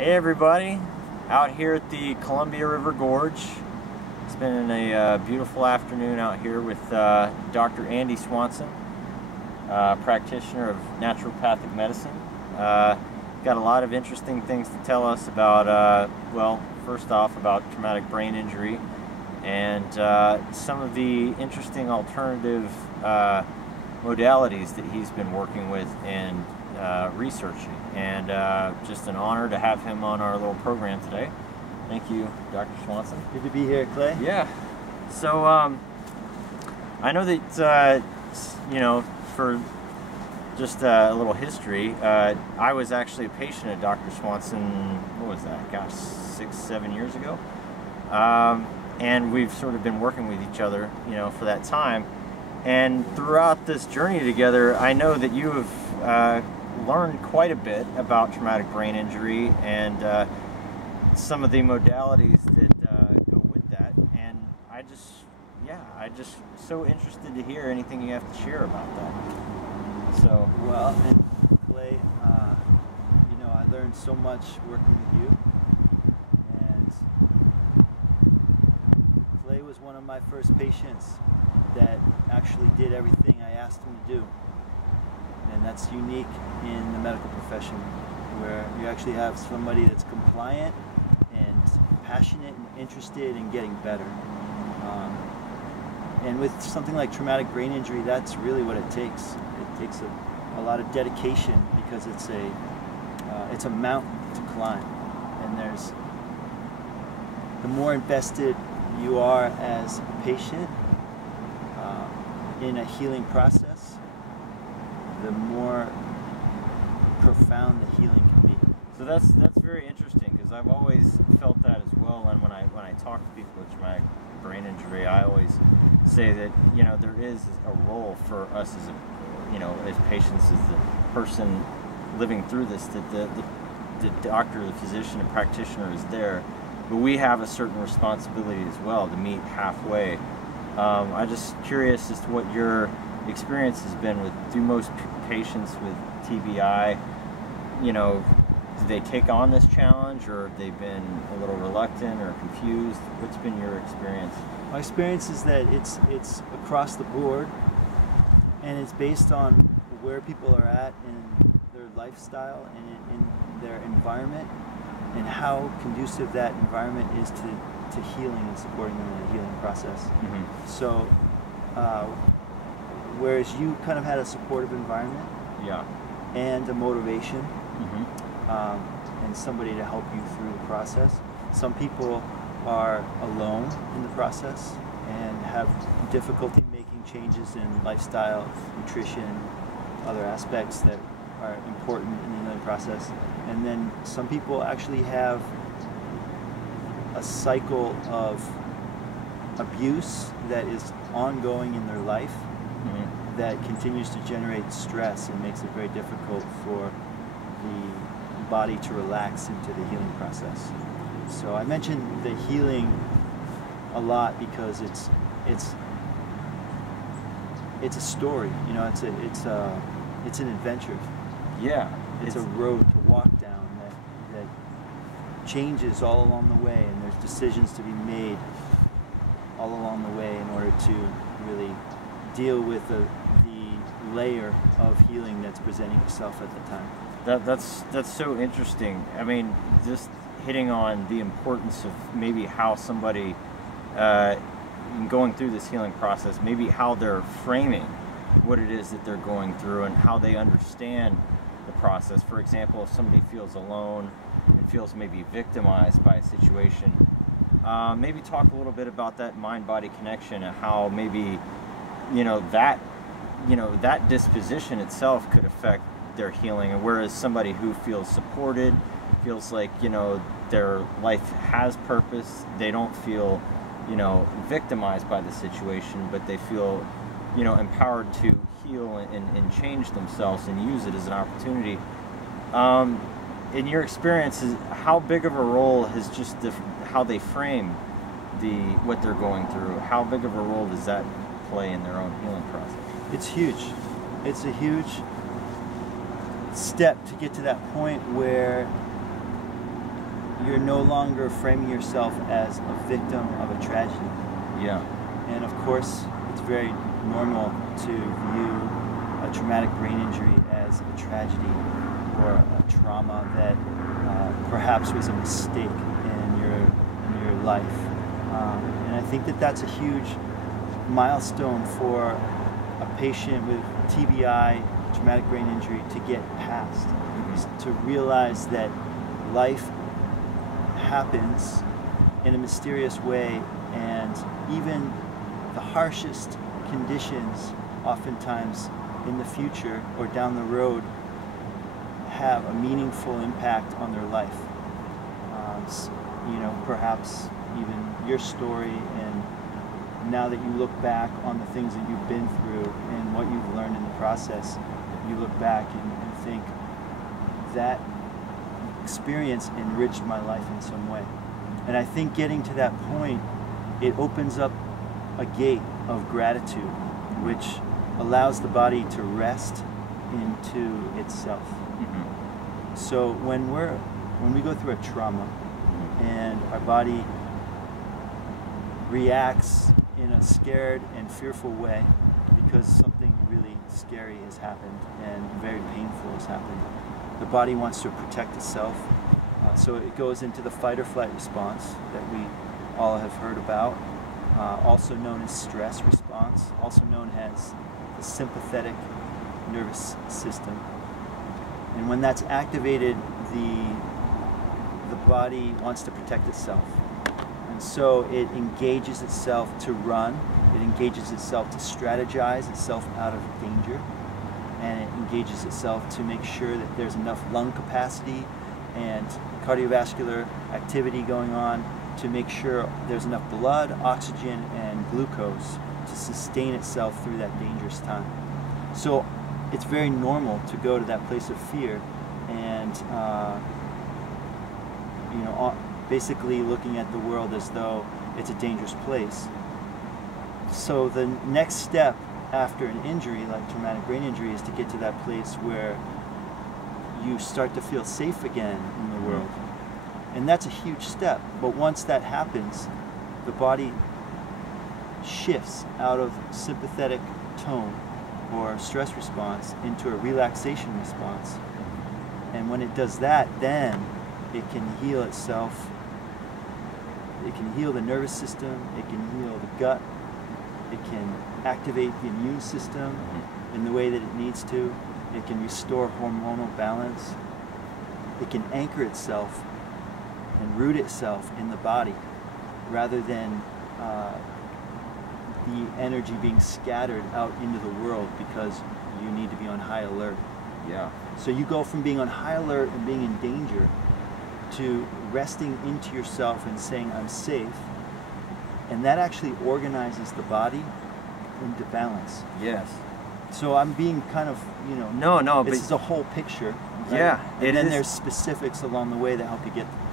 Hey everybody, out here at the Columbia River Gorge. It's been a beautiful afternoon out here with Dr. Andy Swanson, practitioner of naturopathic medicine. Got a lot of interesting things to tell us about, well, first off about traumatic brain injury and some of the interesting alternative modalities that he's been working with and researching, and just an honor to have him on our little program today. Thank you, Dr. Swanson. Good to be here, Clay. Yeah. So I know that for just a little history, I was actually a patient of Dr. Swanson. What was that? Gosh, 6-7 years ago. And we've sort of been working with each other, for that time. And throughout this journey together, I know that you have learned quite a bit about traumatic brain injury and some of the modalities that go with that. And I just so interested to hear anything you have to share about that. So well, and Clay, I learned so much working with you, and Clay was one of my first patients that actually did everything I asked him to do. And that's unique in the medical profession, where you actually have somebody that's compliant and passionate and interested in getting better. And with something like traumatic brain injury, that's really what it takes. It takes a lot of dedication, because it's a mountain to climb. And the more invested you are as a patient in a healing process, the more profound the healing can be. So that's very interesting, because I've always felt that as well. And when I talk to people with traumatic brain injury, I always say that there is a role for us as as patients, as the person living through this, that the doctor, the physician, and practitioner is there, but we have a certain responsibility as well to meet halfway. I'm just curious as to what your experience has been with, do most patients with TBI, do they take on this challenge, or have they been a little reluctant or confused? What's been your experience? My experience is that it's across the board, and it's based on where people are at in their lifestyle and in their environment, and how conducive that environment is to healing and supporting them in the healing process. Mm-hmm. So whereas you kind of had a supportive environment, yeah, and a motivation, mm-hmm. And somebody to help you through the process. Some people are alone in the process and have difficulty making changes in lifestyle, nutrition, other aspects that are important in the healing process. And then some people actually have a cycle of abuse that is ongoing in their life, mm-hmm. that continues to generate stress and makes it very difficult for the body to relax into the healing process. So I mentioned the healing a lot because it's a story, it's an adventure. Yeah, it's a road to walk down that changes all along the way, and there's decisions to be made all along the way in order to really deal with the layer of healing that's presenting itself at the time. That's so interesting. I mean, just hitting on the importance of maybe how somebody going through this healing process, maybe how they're framing what it is that they're going through and how they understand the process. For example, if somebody feels alone and feels maybe victimized by a situation, maybe talk a little bit about that mind-body connection and how maybe that disposition itself could affect their healing, and whereas somebody who feels supported, feels like their life has purpose, they don't feel victimized by the situation, but they feel empowered to heal and change themselves and use it as an opportunity. In your experience, how big of a role has just how they frame what they're going through, how big of a role does that play in their own healing process? It's huge. It's a huge step to get to that point where you're no longer framing yourself as a victim of a tragedy. Yeah. And of course, it's very normal to view a traumatic brain injury as a tragedy or a trauma that perhaps was a mistake in your life. And I think that that's a huge milestone for a patient with TBI, traumatic brain injury, to get past, to realize that life happens in a mysterious way, and even the harshest conditions oftentimes in the future or down the road have a meaningful impact on their life. Perhaps even your story, and now that you look back on the things that you've been through and what you've learned in the process, you look back and think that experience enriched my life in some way. And I think getting to that point, it opens up a gate of gratitude, which allows the body to rest into itself. Mm-hmm. So when we go through a trauma and our body reacts in a scared and fearful way because something really scary has happened and very painful has happened, the body wants to protect itself. So it goes into the fight or flight response that we all have heard about, also known as stress response, also known as the sympathetic nervous system. And when that's activated, the body wants to protect itself. And so it engages itself to run, it engages itself to strategize itself out of danger, and it engages itself to make sure that there's enough lung capacity and cardiovascular activity going on to make sure there's enough blood, oxygen, and glucose to sustain itself through that dangerous time. So it's very normal to go to that place of fear and basically looking at the world as though it's a dangerous place. So the next step after an injury like traumatic brain injury is to get to that place where you start to feel safe again in the world. And that's a huge step. But once that happens, the body shifts out of sympathetic tone or stress response into a relaxation response. And when it does that, then it can heal itself. It can heal the nervous system, it can heal the gut, it can activate the immune system in the way that it needs to, it can restore hormonal balance, it can anchor itself and root itself in the body rather than the energy being scattered out into the world because you need to be on high alert. Yeah. So you go from being on high alert and being in danger to resting into yourself and saying, I'm safe. And that actually organizes the body into balance. Yes. So I'm being kind of, No, this is a whole picture. Right? Yeah. And then there's specifics along the way that help you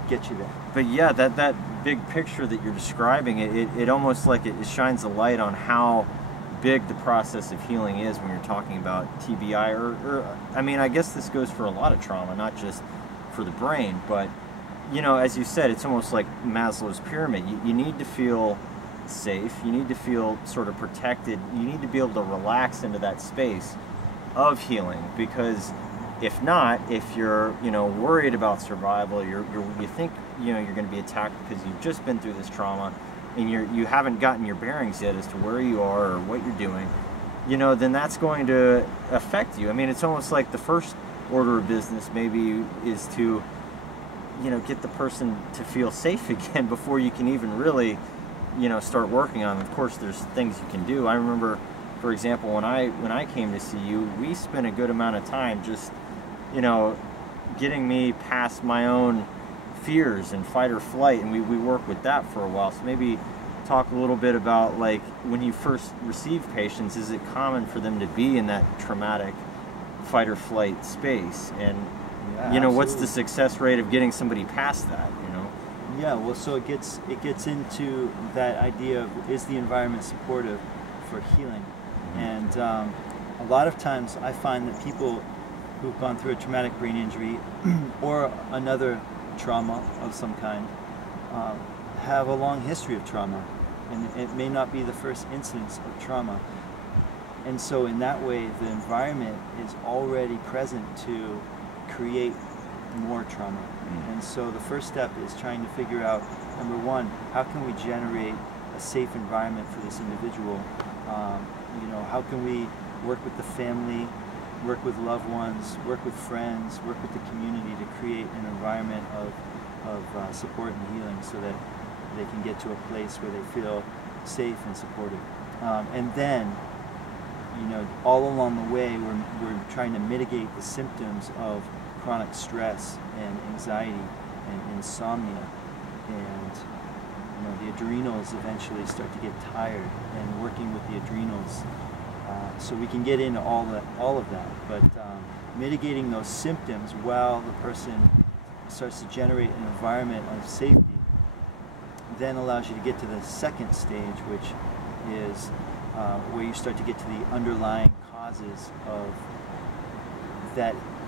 get you there. But yeah, that big picture that you're describing, it almost like it shines a light on how big the process of healing is when you're talking about TBI, or I mean, I guess this goes for a lot of trauma, not just for the brain, but as you said, it's almost like Maslow's pyramid. You need to feel safe, you need to feel sort of protected, you need to be able to relax into that space of healing, because if not, if you're worried about survival, you think you're going to be attacked because you've just been through this trauma and you haven't gotten your bearings yet as to where you are or what you're doing, then that's going to affect you. I mean, it's almost like the first order of business maybe is to get the person to feel safe again before you can even really start working on them. Of course, there's things you can do. I remember, for example, when I came to see you, we spent a good amount of time just getting me past my own fears and fight or flight, and we worked with that for a while. So maybe talk a little bit about, like, when you first receive patients, is it common for them to be in that traumatic fight or flight space? And what's the success rate of getting somebody past that? Yeah, well, so it gets into that idea of, is the environment supportive for healing? Mm-hmm. And a lot of times I find that people who've gone through a traumatic brain injury or another trauma of some kind have a long history of trauma, and it may not be the first instance of trauma. And so in that way, the environment is already present to create more trauma. And so the first step is trying to figure out, number one, how can we generate a safe environment for this individual? You know, how can we work with the family, work with loved ones, work with friends, work with the community to create an environment of support and healing so that they can get to a place where they feel safe and supported. And then, you know, all along the way, we're trying to mitigate the symptoms of chronic stress and anxiety and insomnia. And, you know, the adrenals eventually start to get tired, and working with the adrenals. So we can get into all of that, but mitigating those symptoms while the person starts to generate an environment of safety then allows you to get to the second stage, which is where you start to get to the underlying causes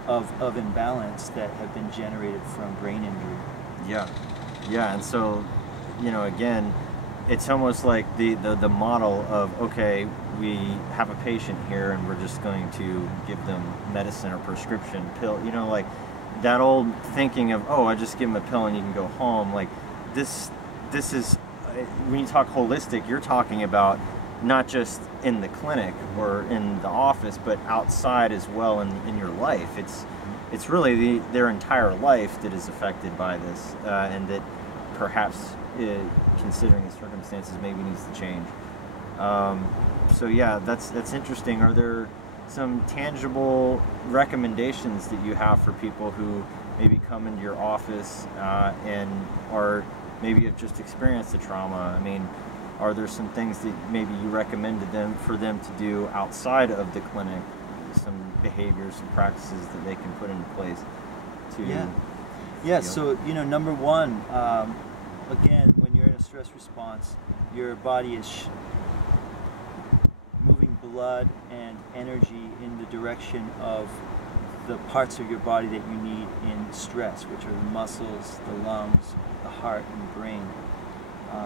of imbalance that have been generated from brain injury. Yeah, and so, you know, again, it's almost like the model of, okay, we have a patient here and we're just going to give them medicine or prescription pill, you know, like that old thinking of, oh, I just give them a pill and you can go home. Like this is, when you talk holistic, you're talking about not just in the clinic or in the office, but outside as well in your life. It's really their entire life that is affected by this, and that perhaps, considering the circumstances, maybe needs to change. So yeah, that's interesting. Are there some tangible recommendations that you have for people who maybe come into your office and are maybe have just experienced the trauma? I mean, are there some things that maybe you recommend for them to do outside of the clinic, some behaviors, some practices that they can put into place to... Yeah, so, you know, number one, again, when you're in a stress response, your body is moving blood and energy in the direction of the parts of your body that you need in stress, which are the muscles, the lungs, the heart, and the brain.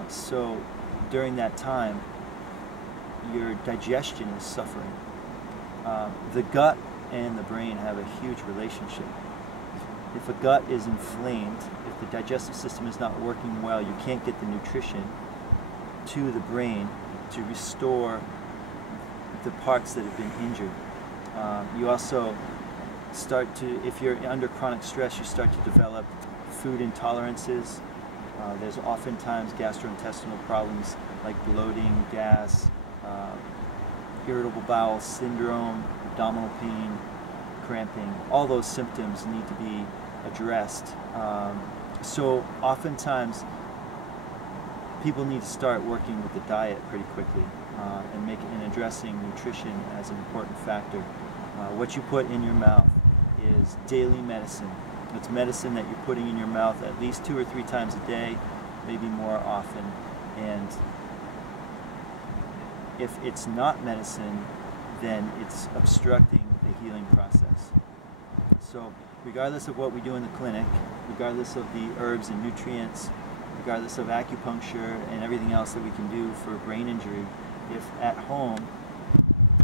So during that time, your digestion is suffering. The gut and the brain have a huge relationship. If a gut is inflamed, if the digestive system is not working well, you can't get the nutrition to the brain to restore the parts that have been injured. You also start to, if you're under chronic stress, you start to develop food intolerances. There's oftentimes gastrointestinal problems like bloating, gas, irritable bowel syndrome, abdominal pain, cramping. All those symptoms need to be addressed. So oftentimes people need to start working with the diet pretty quickly and addressing nutrition as an important factor. What you put in your mouth is daily medicine. It's medicine that you're putting in your mouth at least 2 or 3 times a day, maybe more often. And if it's not medicine, then it's obstructing the healing process. So regardless of what we do in the clinic, regardless of the herbs and nutrients, regardless of acupuncture and everything else that we can do for brain injury, if at home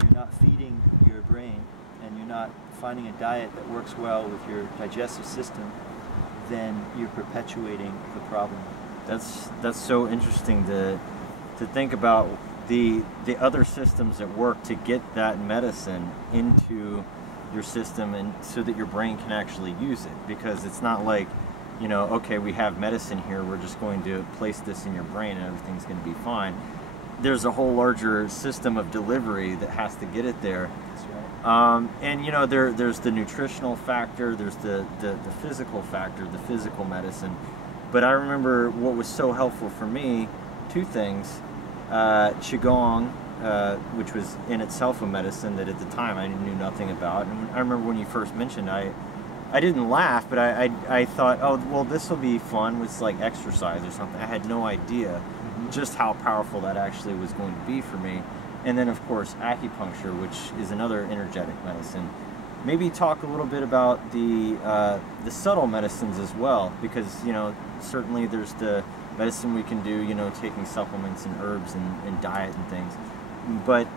you're not feeding your brain and you're not finding a diet that works well with your digestive system, then you're perpetuating the problem. That's so interesting to think about the other systems that work to get that medicine into your system, and so that your brain can actually use it. Because it's not like, you know, okay, we have medicine here, we're just going to place this in your brain and everything's going to be fine. There's a whole larger system of delivery that has to get it there. That's right. And you know, there's the nutritional factor, there's the physical factor, the physical medicine. But I remember what was so helpful for me, 2 things. Qigong, which was in itself a medicine that at the time I knew nothing about. And I remember when you first mentioned, I didn't laugh, but I thought, oh, well, this will be fun with like exercise or something. I had no idea just how powerful that actually was going to be for me. And then, of course, acupuncture, which is another energetic medicine. maybe talk a little bit about the subtle medicines as well, because certainly there's the medicine we can do, taking supplements and herbs and diet and things, but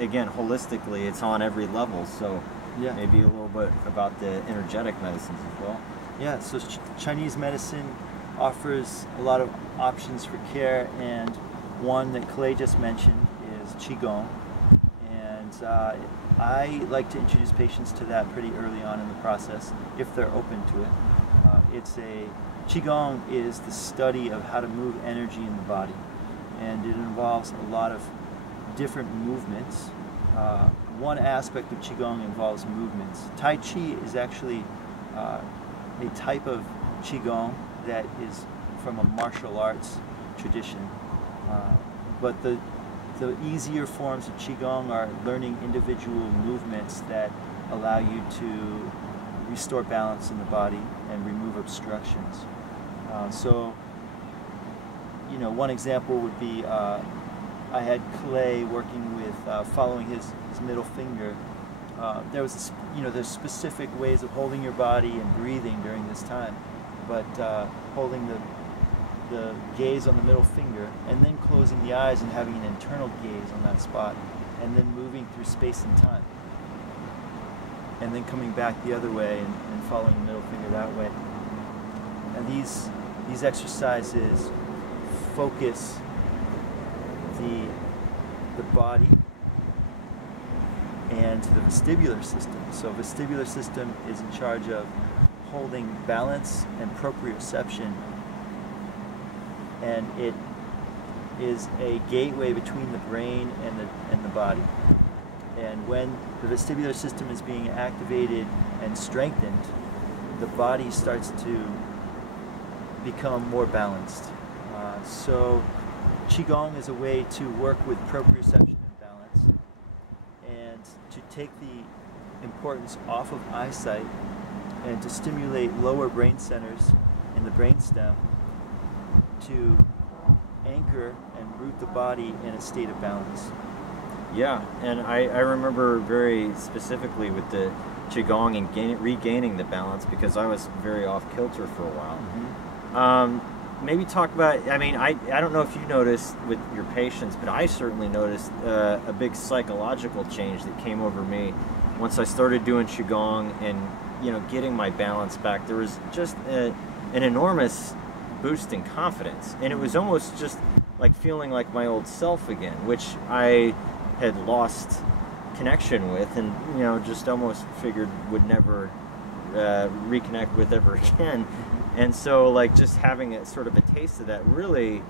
again, holistically, it's on every level. So Yeah. maybe a little bit about the energetic medicines as well. Yeah, so Chinese medicine offers a lot of options for care, and one that Clay just mentioned is Qigong. And I like to introduce patients to that pretty early on in the process, if they're open to it. Qigong is the study of how to move energy in the body, and it involves a lot of different movements. One aspect of Qigong involves movements. Tai Chi is actually a type of Qigong that is from a martial arts tradition. But the easier forms of Qigong are learning individual movements that allow you to restore balance in the body and remove obstructions. One example would be I had Clay working with following his middle finger. There's specific ways of holding your body and breathing during this time, but holding the gaze on the middle finger and then closing the eyes and having an internal gaze on that spot, and then moving through space and time, and then coming back the other way and following the middle finger that way. And these exercises focus the body and the vestibular system. So vestibular system is in charge of holding balance and proprioception, and it is a gateway between the brain and the body. And when the vestibular system is being activated and strengthened, the body starts to become more balanced. So Qigong is a way to work with proprioception and balance, and to take the importance off of eyesight and to stimulate lower brain centers in the brainstem to anchor and root the body in a state of balance. Yeah, and I remember very specifically with the Qigong and regaining the balance, because I was very off kilter for a while. Mm-hmm. Maybe talk about, I don't know if you noticed with your patients, but I certainly noticed a big psychological change that came over me once I started doing Qigong and, getting my balance back. There was just an enormous boost in confidence, and it was almost just like feeling like my old self again, which I had lost connection with, and just almost figured would never reconnect with ever again. And so just having a sort of a taste of that really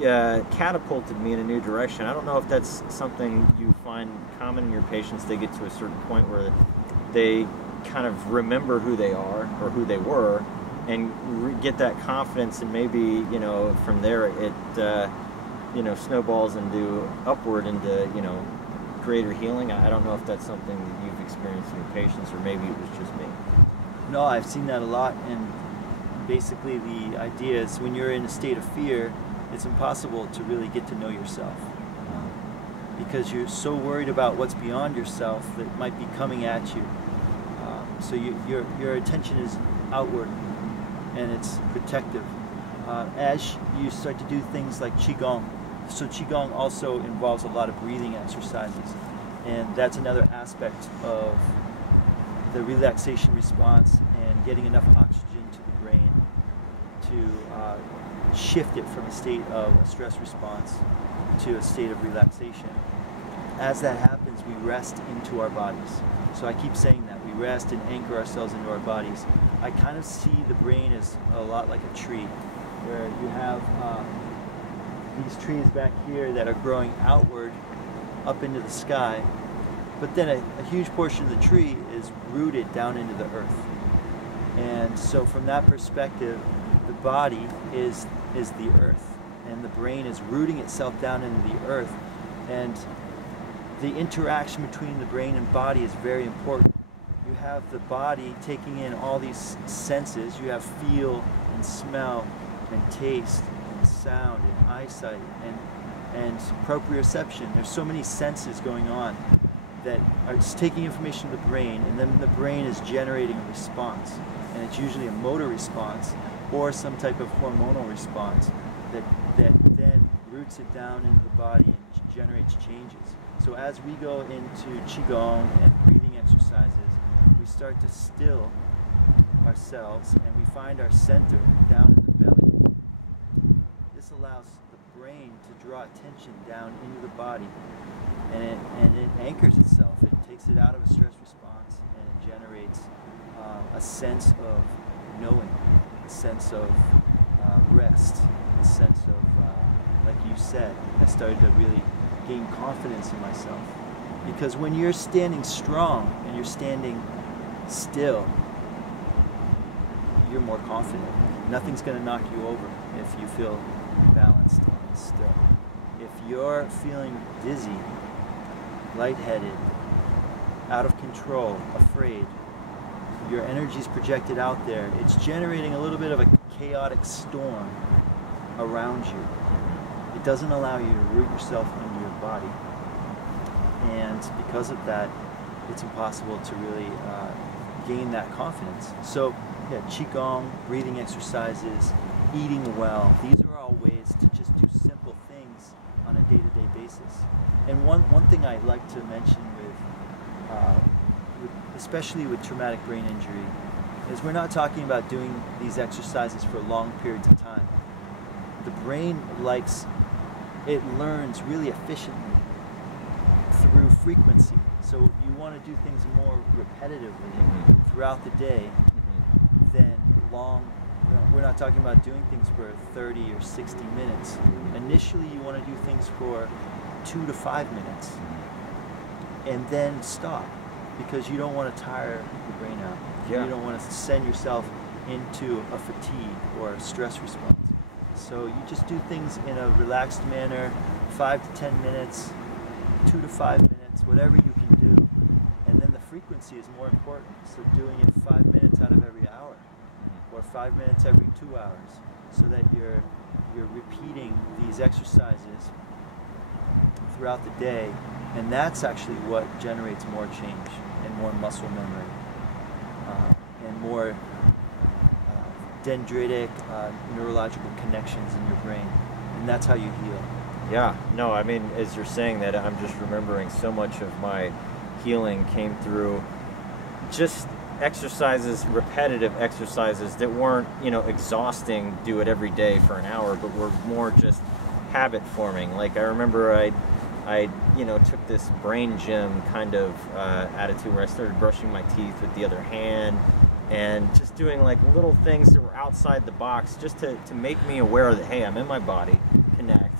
catapulted me in a new direction. I don't know if that's something you find common in your patients. They get to a certain point where they kind of remember who they are or who they were, and get that confidence, and maybe from there it snowballs into upward into greater healing. I don't know if that's something that you've experienced in your patients, or maybe it was just me. No, I've seen that a lot, and basically the idea is when you're in a state of fear, it's impossible to really get to know yourself, because you're so worried about what's beyond yourself that might be coming at you. So your attention is outward, and it's protective. As you start to do things like Qigong, so Qigong also involves a lot of breathing exercises, and that's another aspect of the relaxation response and getting enough oxygen to the brain to shift it from a state of a stress response to a state of relaxation. As that happens, we rest into our bodies. So I keep saying that. We rest and anchor ourselves into our bodies. I kind of see the brain as a lot like a tree, where you have these trees back here that are growing outward up into the sky, but then a huge portion of the tree is rooted down into the earth. And so from that perspective, the body is the earth, and the brain is rooting itself down into the earth. And the interaction between the brain and body is very important. You have the body taking in all these senses. You have feel and smell and taste and sound and eyesight and proprioception. There's so many senses going on that are just taking information to the brain, and then the brain is generating a response, and it's usually a motor response or some type of hormonal response that then roots it down into the body and generates changes. So as we go into Qigong and breathing exercises, we start to still ourselves and we find our center down in the belly. This allows the brain to draw attention down into the body, and it anchors itself. It takes it out of a stress response and it generates a sense of knowing, a sense of rest, a sense of, like you said, I started to really gain confidence in myself. Because when you're standing strong and you're standing still, you're more confident. Nothing's going to knock you over if you feel balanced and still. If you're feeling dizzy, lightheaded, out of control, afraid, your energy is projected out there. It's generating a little bit of a chaotic storm around you. It doesn't allow you to root yourself into your body. And because of that, it's impossible to really gain that confidence. So, yeah, Qigong, breathing exercises, eating well, these are all ways to just do simple things on a day-to-day basis. And one thing I'd like to mention especially with traumatic brain injury, is we're not talking about doing these exercises for long periods of time. The brain learns really efficiently through frequency. So you want to do things more repetitively throughout the day than long. We're not talking about doing things for 30 or 60 minutes. Initially, you want to do things for 2 to 5 minutes and then stop, because you don't want to tire the brain out. Yeah. You don't want to send yourself into a fatigue or a stress response. So you just do things in a relaxed manner, 5 to 10 minutes, 2 to 5 minutes, whatever you can do. And then the frequency is more important. So doing it 5 minutes out of every hour, or 5 minutes every 2 hours, so that you're repeating these exercises throughout the day, and that's actually what generates more change and more muscle memory and more dendritic neurological connections in your brain, and that's how you heal. Yeah, no, I mean, as you're saying that, I'm just remembering so much of my healing came through just exercises, repetitive exercises that weren't, exhausting, do it every day for an hour, but were more just habit forming. Like I remember I took this brain gym kind of attitude where I started brushing my teeth with the other hand and just doing like little things that were outside the box, just to make me aware that, hey, I'm in my body, connect,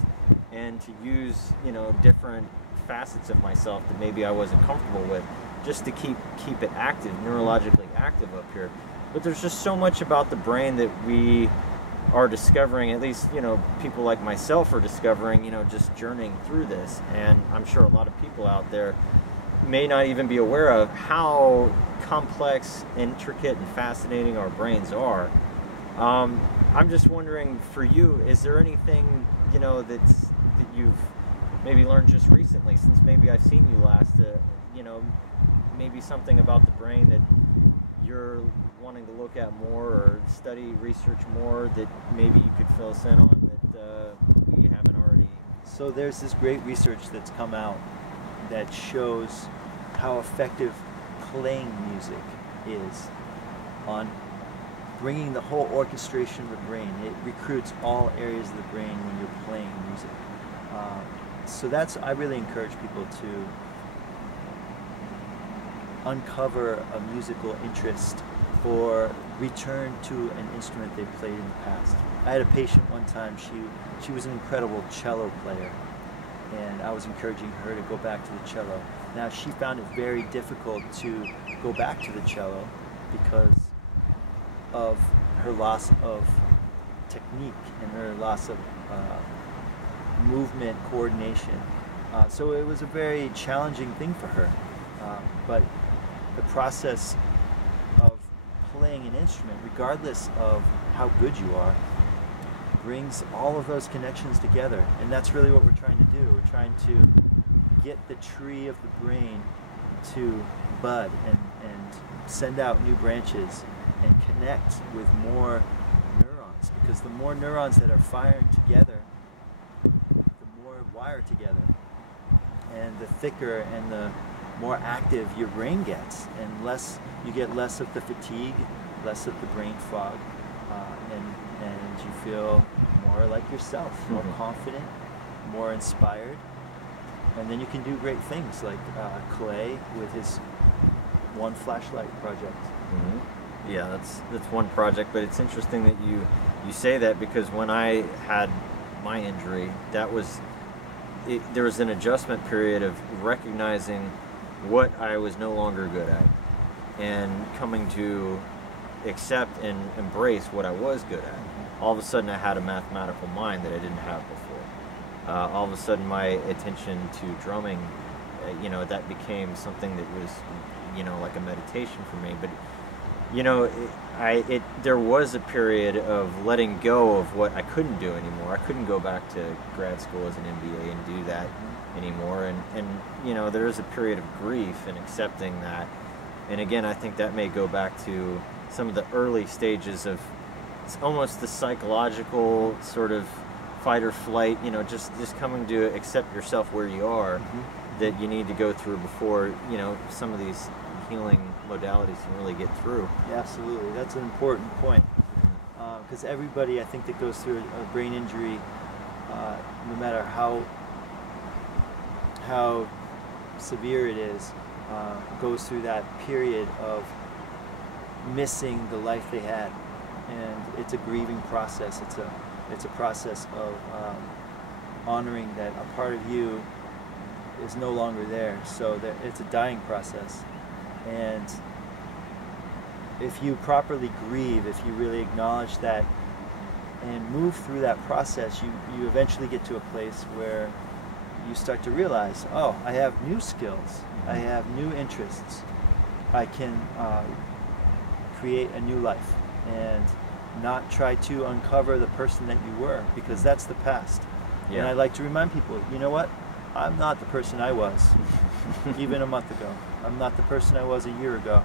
and to use, different facets of myself that maybe I wasn't comfortable with, just to keep it active, neurologically active up here. But there's just so much about the brain that we are discovering, at least, people like myself are discovering, just journeying through this. And I'm sure a lot of people out there may not even be aware of how complex, intricate, and fascinating our brains are. I'm just wondering, for you, is there anything, that you've maybe learned just recently, since maybe I've seen you last, maybe something about the brain that you're wanting to look at more or study, research more, that maybe you could fill us in on that we haven't already? So there's this great research that's come out that shows how effective playing music is on bringing the whole orchestration of the brain. It recruits all areas of the brain when you're playing music. So I really encourage people to uncover a musical interest or return to an instrument they've played in the past. I had a patient one time, she was an incredible cello player, and I was encouraging her to go back to the cello. Now, she found it very difficult to go back to the cello because of her loss of technique and her loss of movement coordination. So it was a very challenging thing for her. But the process of playing an instrument, regardless of how good you are, brings all of those connections together. And that's really what we're trying to do. We're trying to get the tree of the brain to bud and send out new branches and connect with more neurons, because the more neurons that are firing together, the more wire together, and the thicker and the more active your brain gets, and you get less of the fatigue, less of the brain fog, and you feel more like yourself, more confident, more inspired, and then you can do great things like Clay with his one flashlight project. Yeah, that's one project, but it's interesting that you say that, because when I had my injury, there was an adjustment period of recognizing what I was no longer good at and coming to accept and embrace what I was good at. All of a sudden I had a mathematical mind that I didn't have before. All of a sudden my attention to drumming, that became something that was, like a meditation for me. But there was a period of letting go of what I couldn't do anymore. I couldn't go back to grad school as an MBA and do that anymore. And there is a period of grief and accepting that. And again, I think that may go back to some of the early stages of, it's almost the psychological sort of fight or flight, just coming to accept yourself where you are, that you need to go through before, some of these healing modalities can really get through. Yeah, absolutely. That's an important point, because everybody, I think, that goes through a brain injury, no matter how severe it is, goes through that period of missing the life they had, and it's a grieving process. It's a process of honoring that a part of you is no longer there. So it's a dying process. And if you properly grieve, if you really acknowledge that and move through that process, you eventually get to a place where you start to realize, oh, I have new skills, I have new interests, I can create a new life and not try to uncover the person that you were, because that's the past. Yeah. And I like to remind people, you know what? I'm not the person I was even a month ago. I'm not the person I was a year ago.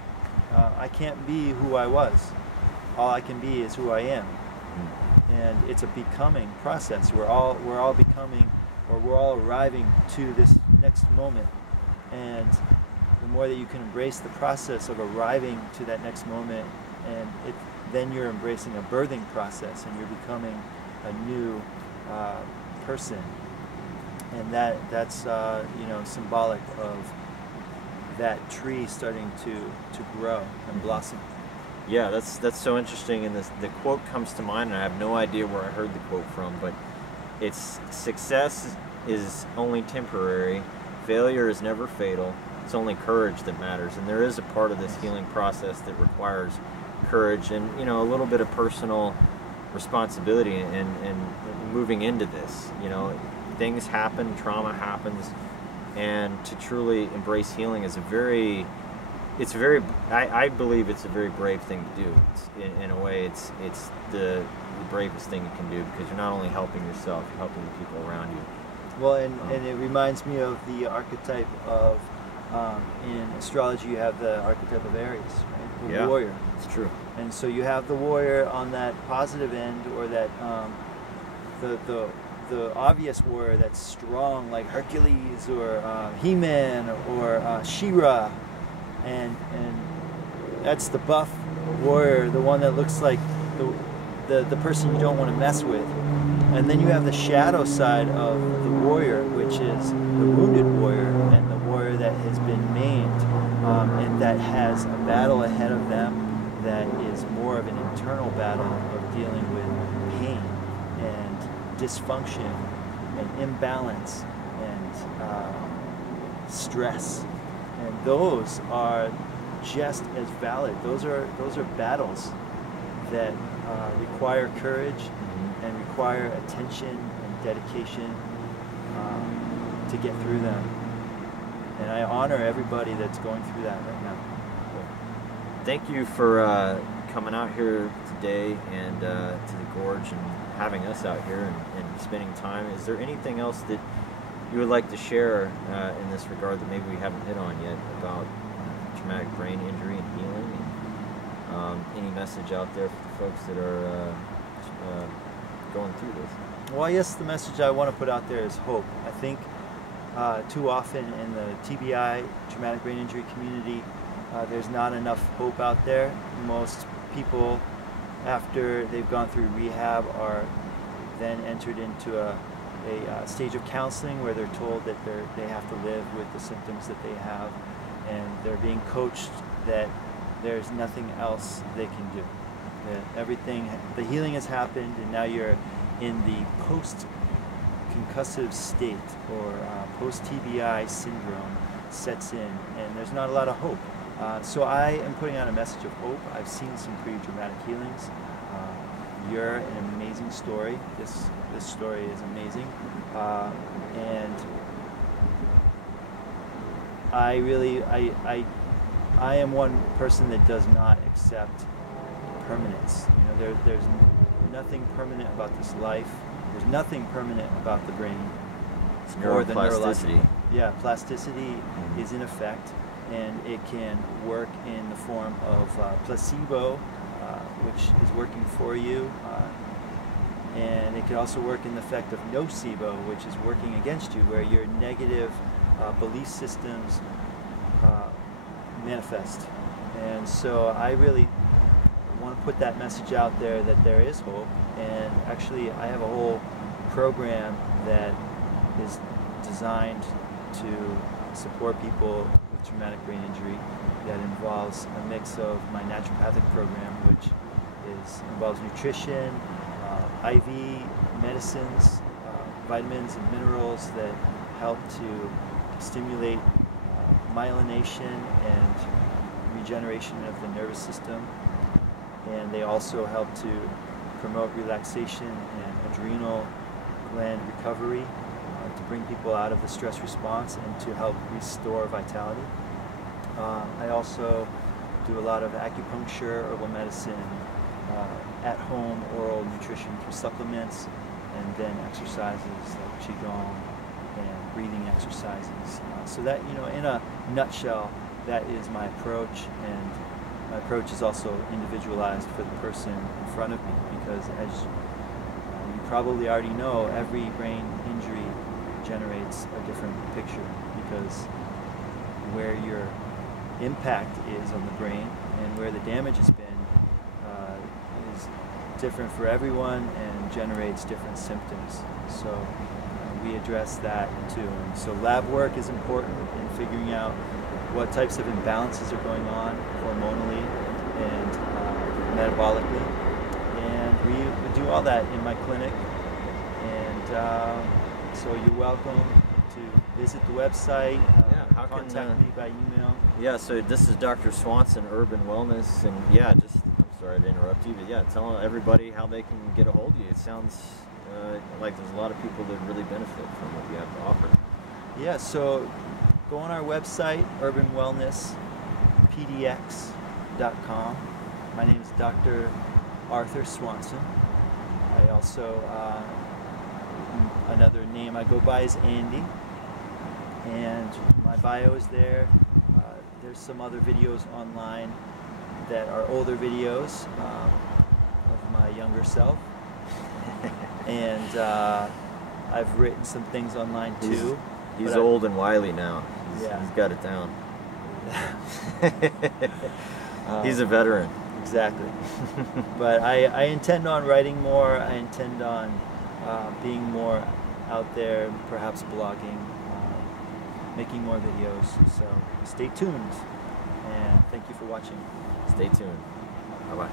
I can't be who I was. All I can be is who I am. And it's a becoming process. We're all becoming, or we're all arriving to this next moment. And the more that you can embrace the process of arriving to that next moment, and then you're embracing a birthing process, and you're becoming a new person. And that's symbolic of that tree starting to grow and blossom. Yeah, that's so interesting. And the quote comes to mind, and I have no idea where I heard the quote from, but it's, success is only temporary, failure is never fatal, it's only courage that matters. And there is a part of this healing process that requires courage and a little bit of personal responsibility and moving into this. Things happen, trauma happens, and to truly embrace healing is I believe it's a very brave thing to do. In a way, it's the bravest thing you can do, because you're not only helping yourself, you're helping the people around you. Well, and it reminds me of the archetype of, in astrology, you have the archetype of Aries, right? The warrior. It's true. And so you have the warrior on that positive end, or that the obvious warrior that's strong, like Hercules or He-Man or She-Ra, and that's the buff warrior, the one that looks like the person you don't want to mess with. And then you have the shadow side of the warrior, which is the wounded warrior, and the warrior that has been maimed, and that has a battle ahead of them that is more of an internal battle of dealing with pain and dysfunction and imbalance and stress. And those are just as valid. Those are battles that require courage and require attention and dedication to get through them. And I honor everybody that's going through that right now. Thank you for coming out here today and to the Gorge and having us out here and spending time. Is there anything else that you would like to share in this regard that maybe we haven't hit on yet about traumatic brain injury and healing, and any message out there for the folks that are going through this? Well, I guess the message I want to put out there is hope. I think too often in the TBI, traumatic brain injury community, there's not enough hope out there. Most people, after they've gone through rehab, are then entered into a stage of counseling where they're told that they have to live with the symptoms that they have, and they're being coached that there's nothing else they can do. That everything, the healing has happened, and now you're in the post-concussive state, or post-TBI syndrome sets in, and there's not a lot of hope. So I am putting out a message of hope. I've seen some pretty dramatic healings. You're an amazing story. This story is amazing, and I am one person that does not accept permanence. You know, there's nothing permanent about this life. There's nothing permanent about the brain. It's more the neuroplasticity. Yeah, plasticity is in effect, and it can work in the form of placebo, which is working for you, and it can also work in the effect of nocebo, which is working against you, where your negative belief systems manifest. And so I really want to put that message out there that there is hope, and actually I have a whole program that is designed to support people with traumatic brain injury that involves a mix of my naturopathic program, which involves nutrition, IV medicines, vitamins and minerals that help to stimulate myelination and regeneration of the nervous system, and they also help to promote relaxation and adrenal gland recovery, to bring people out of the stress response and to help restore vitality. I also do a lot of acupuncture, herbal medicine, at-home oral nutrition through supplements, and then exercises like qigong and breathing exercises. So that, you know, in a nutshell, that is my approach, and my approach is also individualized for the person in front of me, because as you probably already know, every brain injury generates a different picture, because where your impact is on the brain and where the damage has been is different for everyone and generates different symptoms. So we address that too. And so lab work is important in figuring out what types of imbalances are going on hormonally and metabolically, and we do all that in my clinic. And so you're welcome to visit the website, contact me by email. Yeah, so this is Dr. Swanson, Urban Wellness, and yeah, just, I'm sorry to interrupt you, but yeah, tell everybody how they can get a hold of you. It sounds like there's a lot of people that really benefit from what you have to offer. Yeah, so go on our website, urbanwellnesspdx.com. My name is Dr. Arthur Swanson. I also, another name I go by is Andy, and my bio is there. There's some other videos online that are older videos of my younger self. And I've written some things online too. He's old and wily now. He's got it down. He's a veteran. Exactly. But I intend on writing more. I intend on being more out there, perhaps blogging, making more videos. So stay tuned, and thank you for watching. Stay tuned. Bye-bye.